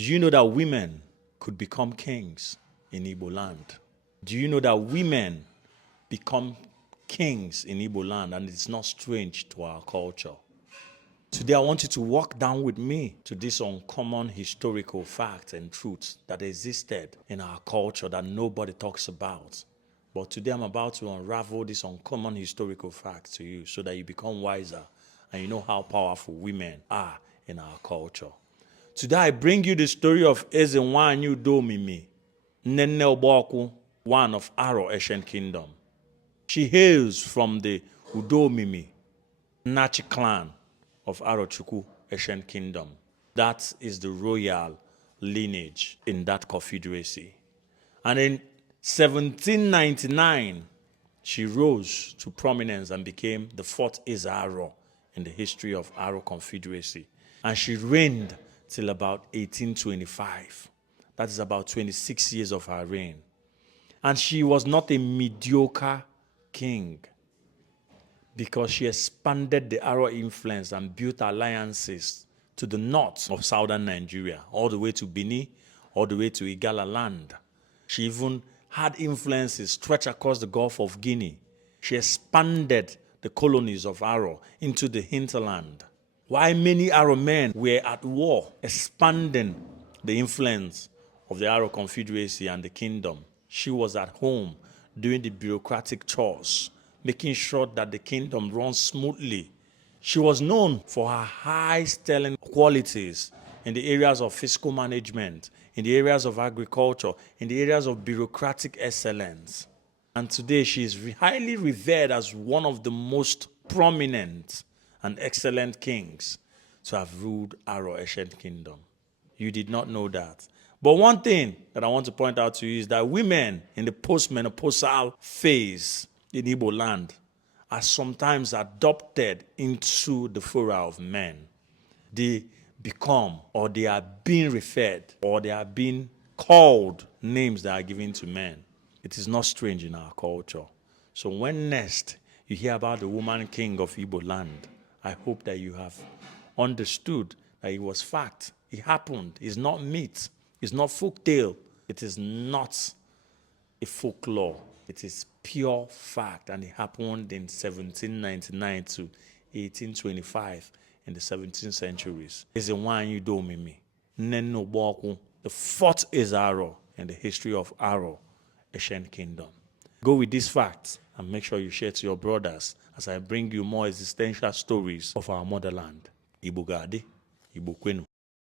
Do you know that women could become kings in Igbo land? Do you know that women become kings in Igbo land, and it's not strange to our culture? Today, I want you to walk down with me to this uncommon historical fact and truth that existed in our culture that nobody talks about. But today, I'm about to unravel this uncommon historical fact to you so that you become wiser and you know how powerful women are in our culture. Today, I bring you the story of Donyoubknownwomen, Nene Oboku, one of Aro Ancient Kingdom. She hails from the Udomimi, Nachi clan of Arochukwu Ancient Kingdom. That is the royal lineage in that confederacy. And in 1799, she rose to prominence and became the fourth Aro in the history of Aro Confederacy. And she reigned till about 1825. That is about 26 years of her reign. And she was not a mediocre king, because she expanded the Aro influence and built alliances to the north of southern Nigeria, all the way to Benin, all the way to Igala land. She even had influences stretch across the Gulf of Guinea. She expanded the colonies of Aro into the hinterland. While many Aro men were at war, expanding the influence of the Aro Confederacy and the kingdom, she was at home doing the bureaucratic chores, making sure that the kingdom runs smoothly. She was known for her high sterling qualities in the areas of fiscal management, in the areas of agriculture, in the areas of bureaucratic excellence. And today she is highly revered as one of the most prominent and excellent kings to have ruled Aro Ancient Kingdom. You did not know that. But one thing that I want to point out to you is that women in the postmenopausal phase in Igbo land are sometimes adopted into the fora of men. They become, or they are being referred, or they are being called names that are given to men. It is not strange in our culture. So when next you hear about the woman king of Igbo land, I hope that you have understood that it was fact. It happened. It's not myth. It's not folktale. It is not a folklore. It is pure fact, and it happened in 1799 to 1825 in the 17th centuries. Donyoubknownwomen, Nene Oboku, the fourth Aro in the history of Aro Ancient Kingdom. Go with these facts and make sure you share to your brothers as I bring you more existential stories of our motherland. Igbo Gadi, Igbo Kwenu.